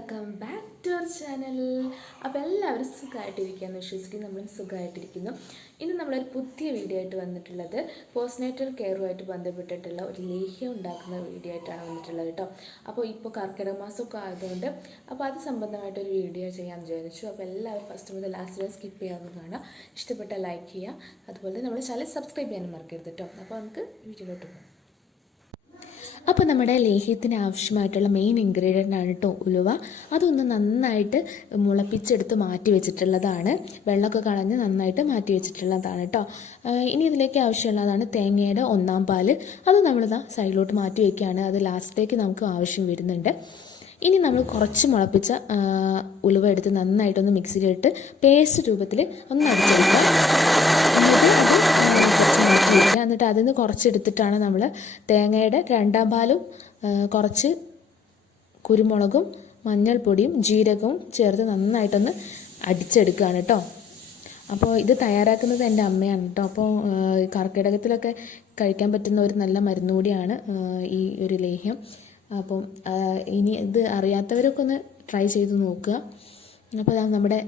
Welcome back to അവർ channel. അപ്പോൾ എല്ലാവരും സുഖമായിട്ടിരിക്കുകയെന്ന് വിശ്വസിക്കുന്നു. നമ്മളും സുഖമായിട്ടിരിക്കുന്നു. ഇന്ന് നമ്മളൊരു പുതിയ വീഡിയോ ആയിട്ട് വന്നിട്ടുള്ളത് പോസ്റ്റ്നേറ്റൽ കെയറുമായിട്ട് ബന്ധപ്പെട്ടിട്ടുള്ള ഒരു ലേഹ്യം ഉണ്ടാക്കുന്ന വീഡിയോ ആയിട്ടാണ് വന്നിട്ടുള്ളത് കേട്ടോ. അപ്പോൾ ഇപ്പോൾ കർക്കിടക മാസമൊക്കെ ആയതുകൊണ്ട് അപ്പോൾ അത് സംബന്ധമായിട്ടൊരു വീഡിയോ ചെയ്യാമെന്ന് വിചാരിച്ചു. അപ്പോൾ എല്ലാവരും ഫസ്റ്റ് മുതൽ ലാസ്റ്റ് വരെ സ്കിപ്പ് ചെയ്യാതെ കാണാം. ഇഷ്ടപ്പെട്ടാൽ ലൈക്ക് ചെയ്യുക, അതുപോലെ നമ്മുടെ ചാനൽ സബ്സ്ക്രൈബ് ചെയ്യാനും മറക്കരുത് കേട്ടോ. അപ്പോൾ നമുക്ക് വീഡിയോയിലോട്ട് പോകാം. അപ്പോൾ നമ്മുടെ ലേഹ്യത്തിന് ആവശ്യമായിട്ടുള്ള മെയിൻ ഇൻഗ്രീഡിയൻ്റ് ആണ് കേട്ടോ ഉലുവ. അതൊന്ന് നന്നായിട്ട് മുളപ്പിച്ചെടുത്ത് മാറ്റി വെച്ചിട്ടുള്ളതാണ്. വെള്ളമൊക്കെ കളഞ്ഞ് നന്നായിട്ട് മാറ്റി വെച്ചിട്ടുള്ളതാണ് കേട്ടോ. ഇനി ഇതിലേക്ക് ആവശ്യമുള്ളതാണ് തേങ്ങയുടെ 1-ാം പാല്. അത് നമ്മളിതാ സൈഡിലോട്ട് മാറ്റി വയ്ക്കുകയാണ്. അത് ലാസ്റ്റത്തേക്ക് നമുക്ക് ആവശ്യം വരുന്നുണ്ട്. ഇനി നമ്മൾ കുറച്ച് മുളപ്പിച്ച ഉലുവ എടുത്ത് നന്നായിട്ടൊന്ന് മിക്സിയിലിട്ട് പേസ്റ്റ് രൂപത്തിൽ ഒന്ന് അടിച്ചെടുക്കുക. എന്നിട്ട് അതിൽ നിന്ന് കുറച്ചെടുത്തിട്ടാണ് നമ്മൾ തേങ്ങയുടെ 2-ാം പാലും കുറച്ച് കുരുമുളകും മഞ്ഞൾപ്പൊടിയും ജീരകവും ചേർത്ത് നന്നായിട്ടൊന്ന് അടിച്ചെടുക്കുകയാണ് കേട്ടോ. അപ്പോൾ ഇത് തയ്യാറാക്കുന്നത് എൻ്റെ അമ്മയാണ് കേട്ടോ. അപ്പോൾ കർക്കിടകത്തിലൊക്കെ കഴിക്കാൻ പറ്റുന്ന ഒരു നല്ല മരുന്ന് കൂടിയാണ് ഈ ഒരു ലേഹ്യം. അപ്പം ഇനി ഇത് അറിയാത്തവരൊക്കെ ഒന്ന് ട്രൈ ചെയ്ത് നോക്കുക. അപ്പോൾ നമ്മുടെ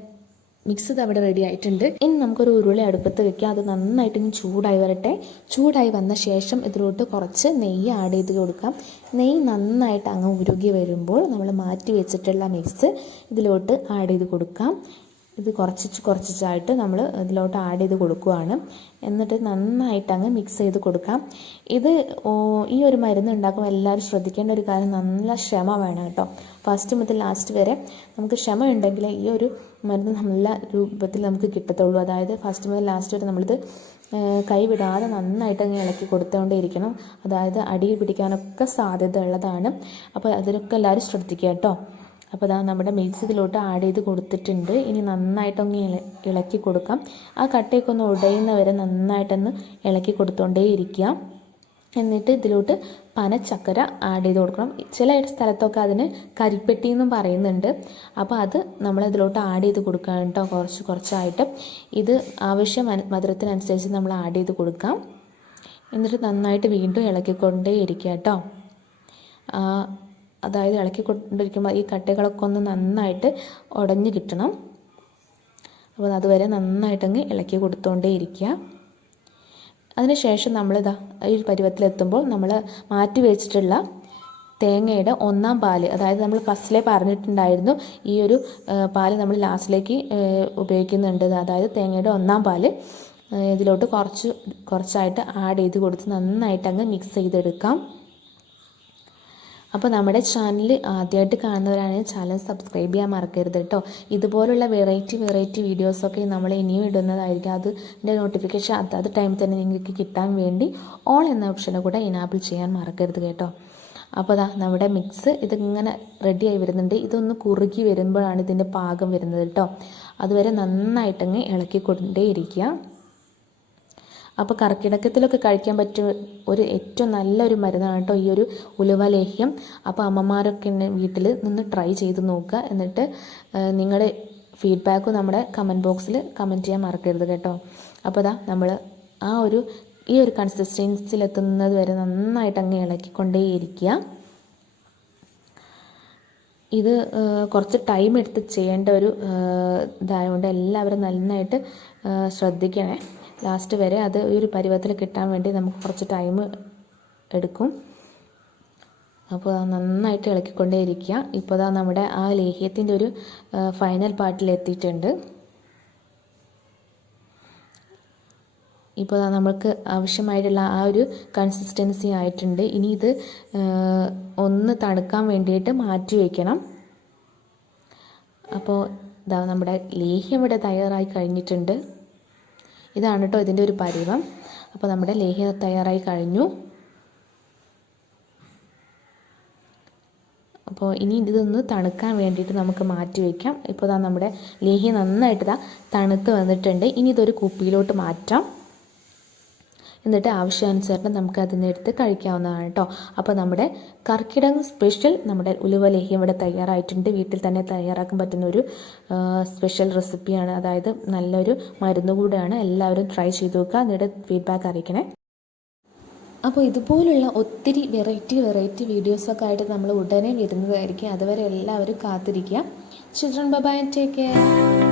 മിക്സ് അവിടെ റെഡി ആയിട്ടുണ്ട്. ഇനി നമുക്കൊരു ഉരുളി അടുപ്പത്ത് വെക്കാം. അത് നന്നായിട്ട് ഇനി ചൂടായി വരട്ടെ. ചൂടായി വന്ന ശേഷം ഇതിലോട്ട് കുറച്ച് നെയ്യ് ആഡ് ചെയ്ത് കൊടുക്കാം. നെയ്യ് നന്നായിട്ട് അങ്ങ് ഉരുകി വരുമ്പോൾ നമ്മൾ മാറ്റി വെച്ചിട്ടുള്ള മിക്സ് ഇതിലോട്ട് ആഡ് ചെയ്ത് കൊടുക്കാം. ഇത് കുറച്ചായിട്ട് നമ്മൾ ഇതിലോട്ട് ആഡ് ചെയ്ത് കൊടുക്കുകയാണ്. എന്നിട്ട് നന്നായിട്ട് അങ്ങ് മിക്സ് ചെയ്ത് കൊടുക്കാം. ഇത് ഈ ഒരു മരുന്ന് ഉണ്ടാക്കുമ്പോൾ എല്ലാവരും ശ്രദ്ധിക്കേണ്ട ഒരു കാര്യം, നല്ല ക്ഷമ വേണം കേട്ടോ. ഫസ്റ്റ് മുതൽ ലാസ്റ്റ് വരെ നമുക്ക് ക്ഷമ ഉണ്ടെങ്കിൽ ഈ ഒരു മരുന്ന് നല്ല രൂപത്തിൽ നമുക്ക് കിട്ടത്തുള്ളൂ. അതായത് ഫസ്റ്റ് മുതൽ ലാസ്റ്റ് വരെ നമ്മളിത് കൈവിടാതെ നന്നായിട്ട് അങ്ങ് ഇളക്കി കൊടുത്തുകൊണ്ടേ ഇരിക്കണം. അതായത് അടിയിൽ പിടിക്കാനൊക്കെ സാധ്യത ഉള്ളതാണ്. അപ്പോൾ അതിലൊക്കെ എല്ലാവരും ശ്രദ്ധിക്കുക കേട്ടോ. അപ്പോൾ അതാ നമ്മുടെ മിക്സ് ഇതിലോട്ട് ആഡ് ചെയ്ത് കൊടുത്തിട്ടുണ്ട്. ഇനി നന്നായിട്ടൊന്ന് ഇളക്കി കൊടുക്കാം. ആ കട്ടയൊക്കെ ഒന്ന് ഉടയുന്നവരെ നന്നായിട്ടൊന്ന് ഇളക്കി കൊടുത്തുകൊണ്ടേ ഇരിക്കുക. എന്നിട്ട് ഇതിലോട്ട് പനച്ചക്കര ആഡ് ചെയ്ത് കൊടുക്കണം. ചില സ്ഥലത്തൊക്കെ അതിന് കരിപ്പെട്ടി എന്നും പറയുന്നുണ്ട്. അപ്പോൾ അത് നമ്മളിതിലോട്ട് ആഡ് ചെയ്ത് കൊടുക്കാം കേട്ടോ, കുറച്ചായിട്ട്. ഇത് ആവശ്യം മധുരത്തിനനുസരിച്ച് നമ്മൾ ആഡ് ചെയ്ത് കൊടുക്കാം. എന്നിട്ട് നന്നായിട്ട് വീണ്ടും ഇളക്കിക്കൊണ്ടേ ഇരിക്കുക കേട്ടോ. അതായത് ഇളക്കിക്കൊണ്ടിരിക്കുമ്പോൾ ഈ കട്ടകളൊക്കെ ഒന്ന് നന്നായിട്ട് ഉടഞ്ഞ് കിട്ടണം. അപ്പോൾ അതുവരെ നന്നായിട്ടങ്ങ് ഇളക്കി കൊടുത്തുകൊണ്ടേ ഇരിക്കുക. അതിനുശേഷം നമ്മളിതാ ഈ പരുവത്തിലെത്തുമ്പോൾ നമ്മൾ മാറ്റി വെച്ചിട്ടുള്ള തേങ്ങയുടെ 1-ാം പാല്, അതായത് നമ്മൾ ഫസ്റ്റിലെ പറഞ്ഞിട്ടുണ്ടായിരുന്നു ഈ ഒരു പാല് നമ്മൾ ലാസ്റ്റിലേക്ക് ഉപയോഗിക്കുന്നുണ്ട്. അതായത് തേങ്ങയുടെ 1-ാം പാല് ഇതിലോട്ട് കുറച്ചായിട്ട് ആഡ് ചെയ്ത് കൊടുത്ത് നന്നായിട്ട് അങ്ങ് മിക്സ് ചെയ്തെടുക്കാം. അപ്പോൾ നമ്മുടെ ചാനൽ ആദ്യമായിട്ട് കാണുന്നവരാണെങ്കിൽ ചാനൽ സബ്സ്ക്രൈബ് ചെയ്യാൻ മറക്കരുത് കേട്ടോ. ഇതുപോലുള്ള വെറൈറ്റി വീഡിയോസൊക്കെ നമ്മൾ ഇനിയും ഇടുന്നതായിരിക്കും. അതിൻ്റെ നോട്ടിഫിക്കേഷൻ അതാത് ടൈമിൽ തന്നെ നിങ്ങൾക്ക് കിട്ടാൻ വേണ്ടി ഓൾ എന്ന ഓപ്ഷനെ കൂടെ ഇനാബിൾ ചെയ്യാൻ മറക്കരുത് കേട്ടോ. അപ്പോൾ നമ്മുടെ മിക്സ് ഇതിങ്ങനെ റെഡിയായി വരുന്നുണ്ട്. ഇതൊന്ന് കുറുകി വരുമ്പോഴാണ് ഇതിൻ്റെ പാകം വരുന്നത് കേട്ടോ. അതുവരെ നന്നായിട്ടങ്ങ് ഇളക്കിക്കൊണ്ടേ ഇരിക്കുക. അപ്പോൾ കർക്കിടകത്തിലൊക്കെ കഴിക്കാൻ പറ്റിയ ഒരു ഏറ്റവും നല്ലൊരു മരുന്നാണ് കേട്ടോ ഈ ഒരു ഉലുവ ലേഹ്യം. അപ്പോൾ അമ്മമാരൊക്കെ വീട്ടിൽ നിന്ന് ട്രൈ ചെയ്ത് നോക്കുക. എന്നിട്ട് നിങ്ങളുടെ ഫീഡ്ബാക്ക് നമ്മുടെ കമൻറ്റ് ബോക്സിൽ കമൻറ്റ് ചെയ്യാൻ മറക്കരുത് കേട്ടോ. അപ്പോൾ നമ്മൾ ഈ ഒരു കൺസിസ്റ്റൻസിയിലെത്തുന്നത് വരെ നന്നായിട്ട് അങ്ങ് ഇളക്കിക്കൊണ്ടേ ഇരിക്കുക. ഇത് കുറച്ച് ടൈം എടുത്ത് ചെയ്യേണ്ട ഒരു ഇതായതുകൊണ്ട് എല്ലാവരും നന്നായിട്ട് ശ്രദ്ധിക്കണേ. ലാസ്റ്റ് വരെ അത് ഒരു പരുവത്തിൽ കിട്ടാൻ വേണ്ടി നമുക്ക് കുറച്ച് ടൈം എടുക്കും. അപ്പോൾ നന്നായിട്ട് ഇളക്കിക്കൊണ്ടേ ഇരിക്കുക. ഇപ്പോൾ നമ്മുടെ ആ ലേഹ്യത്തിൻ്റെ ഒരു ഫൈനൽ പാർട്ടിലെത്തിയിട്ടുണ്ട്. ഇപ്പോൾ നമുക്ക് ആവശ്യമായിട്ടുള്ള ആ ഒരു കൺസിസ്റ്റൻസി ആയിട്ടുണ്ട്. ഇനി ഇത് ഒന്ന് തണുക്കാൻ വേണ്ടിയിട്ട് മാറ്റി വയ്ക്കണം. അപ്പോൾ നമ്മുടെ ലേഹ്യം ഇവിടെ തയ്യാറായി കഴിഞ്ഞിട്ടുണ്ട്. ഇതാണ് കേട്ടോ ഇതിൻ്റെ ഒരു പരുവം. അപ്പോൾ നമ്മുടെ ലേഹ്യം തയ്യാറായി കഴിഞ്ഞു. അപ്പോൾ ഇനി ഇതൊന്ന് തണുക്കാൻ വേണ്ടിയിട്ട് നമുക്ക് മാറ്റി വയ്ക്കാം. ഇപ്പോൾ നമ്മുടെ ലേഹ്യം നന്നായിട്ട് തണുത്ത് വന്നിട്ടുണ്ട്. ഇനി ഇതൊരു കുപ്പിയിലോട്ട് മാറ്റാം. എന്നിട്ട് ആവശ്യാനുസരണം നമുക്ക് അതിനെടുത്ത് കഴിക്കാവുന്നതാണ് കേട്ടോ. അപ്പോൾ നമ്മുടെ കർക്കിടകം സ്പെഷ്യൽ നമ്മുടെ ഉലുവ ലേഹ്യം ഇവിടെ തയ്യാറായിട്ടുണ്ട്. വീട്ടിൽ തന്നെ തയ്യാറാക്കാൻ പറ്റുന്ന ഒരു സ്പെഷ്യൽ റെസിപ്പിയാണ്. അതായത് നല്ലൊരു മരുന്ന് കൂടെയാണ്. എല്ലാവരും ട്രൈ ചെയ്ത് നോക്കുക. എന്നിട്ട് ഫീഡ്ബാക്ക് അറിയിക്കണേ. അപ്പോൾ ഇതുപോലുള്ള ഒത്തിരി വെറൈറ്റി വീഡിയോസൊക്കെ ആയിട്ട് നമ്മൾ ഉടനെ വരുന്നതായിരിക്കും. അതുവരെ എല്ലാവരും കാത്തിരിക്കുക. Children bye, take care.